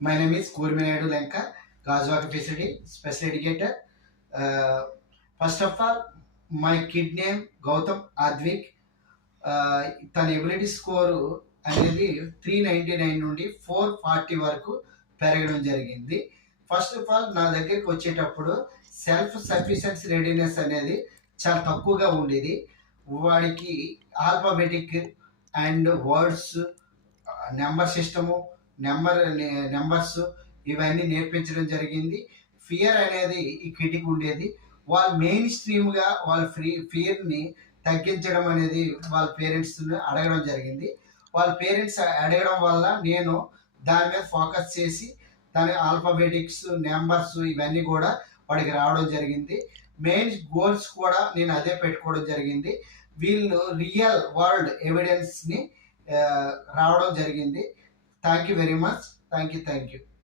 My name is Kurminadu Lenka, Gazwaka facility, special educator. Uh, First of all, my kid name Gautam Advik. తన ability score అనేది 399 నుండి 440 వరకు పెరగడం జరిగింది. First of all నా దగ్గరికి వచ్చేటప్పుడు సెల్ఫ్ సఫిషియన్సీ రెడీనెస్ అనేది చాలా తక్కువగా ఉండేది. వాడికి alphabetic and words, number system, numbers ఇవన్నీ నేర్పించడం జరిగింది. ఫియర్ అనేది ఈ కిడ్కి ఉండేది. వాళ్ళు మెయిన్ స్ట్రీమ్గా వాళ్ళ ఫియర్ని తగ్గించడం అనేది వాళ్ళ పేరెంట్స్ అడగడం జరిగింది. వాళ్ళ పేరెంట్స్ అడగడం వల్ల నేను దాని మీద ఫోకస్ చేసి దాని ఆల్ఫాబెటిక్స్, నెంబర్స్ ఇవన్నీ కూడా వాడికి రావడం జరిగింది. మెయిన్ గోల్స్ కూడా నేను అదే పెట్టుకోవడం జరిగింది. వీళ్ళు రియల్ వరల్డ్ ఎవిడెన్స్ని రావడం జరిగింది. Thank you very much. Thank you.